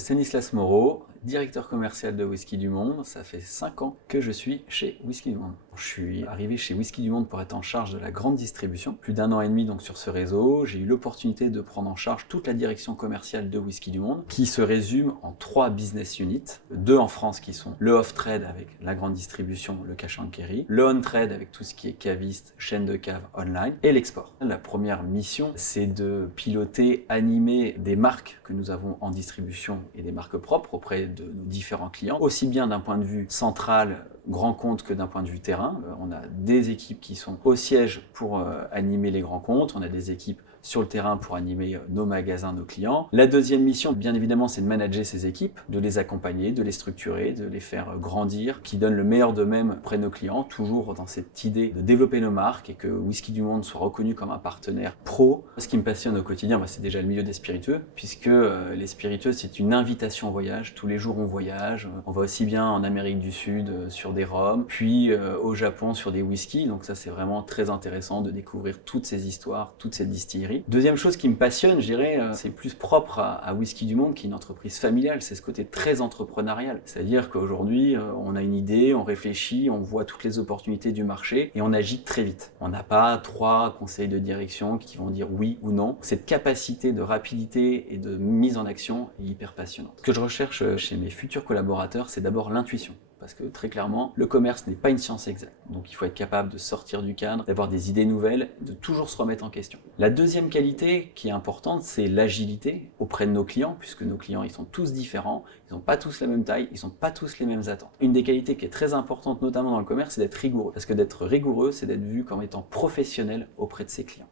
Stanislas Moreau, directeur commercial de Whisky du Monde. Ça fait 5 ans que je suis chez Whisky du Monde. Je suis arrivé chez Whisky du Monde pour être en charge de la grande distribution. Plus d'1 an et demi donc sur ce réseau. J'ai eu l'opportunité de prendre en charge toute la direction commerciale de Whisky du Monde, qui se résume en 3 business units. 2 en France qui sont le off-trade avec la grande distribution, le cash and carry, le on-trade avec tout ce qui est caviste, chaîne de cave online, et l'export. La première mission, c'est de piloter, animer des marques que nous avons en distribution et des marques propres auprès de nos différents clients, aussi bien d'un point de vue central, grand compte, que d'un point de vue terrain. On a des équipes qui sont au siège pour animer les grands comptes, on a des équipes sur le terrain pour animer nos magasins, nos clients. La deuxième mission, bien évidemment, c'est de manager ces équipes, de les accompagner, de les structurer, de les faire grandir, qui donnent le meilleur d'eux-mêmes auprès de nos clients, toujours dans cette idée de développer nos marques et que Whisky du Monde soit reconnu comme un partenaire pro. Ce qui me passionne au quotidien, c'est déjà le milieu des spiritueux, puisque les spiritueux, c'est une invitation au voyage. Tous les jours, on voyage. On va aussi bien en Amérique du Sud sur des rhums, puis au Japon sur des whiskies. Donc ça, c'est vraiment très intéressant de découvrir toutes ces histoires, toute cette distillerie. Deuxième chose qui me passionne, je dirais, c'est plus propre à Whisky du Monde, qui est une entreprise familiale, c'est ce côté très entrepreneurial. C'est-à-dire qu'aujourd'hui, on a une idée, on réfléchit, on voit toutes les opportunités du marché et on agit très vite. On n'a pas 3 conseils de direction qui vont dire oui ou non. Cette capacité de rapidité et de mise en action est hyper passionnante. Ce que je recherche chez mes futurs collaborateurs, c'est d'abord l'intuition. Parce que très clairement, le commerce n'est pas une science exacte. Donc il faut être capable de sortir du cadre, d'avoir des idées nouvelles, de toujours se remettre en question. La deuxième qualité qui est importante, c'est l'agilité auprès de nos clients, puisque nos clients, ils sont tous différents, ils n'ont pas tous la même taille, ils n'ont pas tous les mêmes attentes. Une des qualités qui est très importante, notamment dans le commerce, c'est d'être rigoureux. Parce que d'être rigoureux, c'est d'être vu comme étant professionnel auprès de ses clients.